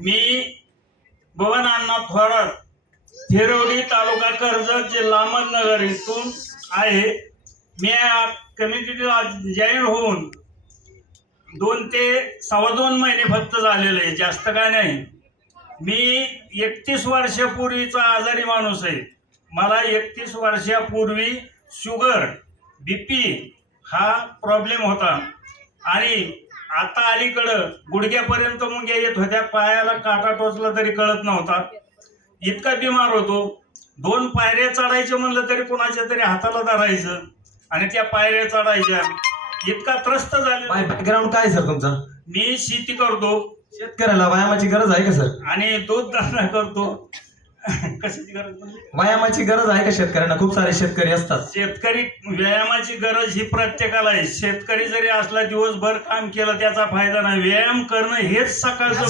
मी भवन अण्णा थोरात, थेरवडी, तालुका कर्जत, जिल्हा अहमदनगर इथून आहे. मी कमिटीला जॉईन होऊन 2 ते 2.25 महिने फक्त झालेले आहे, जास्त काय नाही. मी 31 वर्षापूर्वीचा आजारी माणूस आहे. मला 31 वर्षापूर्वी शुगर, बीपी हा प्रॉब्लेम होता आणि आता अलीकडं गुडघ्यापर्यंत मुंग्या येत होत्या. पायाला काटा टोचला तरी कळत नव्हता, इतका बिमार होतो. 2 पायऱ्या चढायचं म्हणलं तरी कोणाच्या तरी हाताला धरायचं आणि त्या पायऱ्या चढायच्या, इतका त्रस्त झालेला. बॅकग्राऊंड काय सर तुमचा? मी शेती करतो. शेतकऱ्याला व्यायामाची गरज आहे का सर? आणि दूध धंदा करतो. कशाची गरज म्हणजे? व्यायामाची गरज आहे का शेतकऱ्यांना? खूप सारे शेतकरी असतात. शेतकरी व्यायामाची गरज ही प्रत्येकाला आहे. शेतकरी जरी असला दिवसभर काम केलं त्याचा फायदा नाही. व्यायाम करणं हेच सकाळचं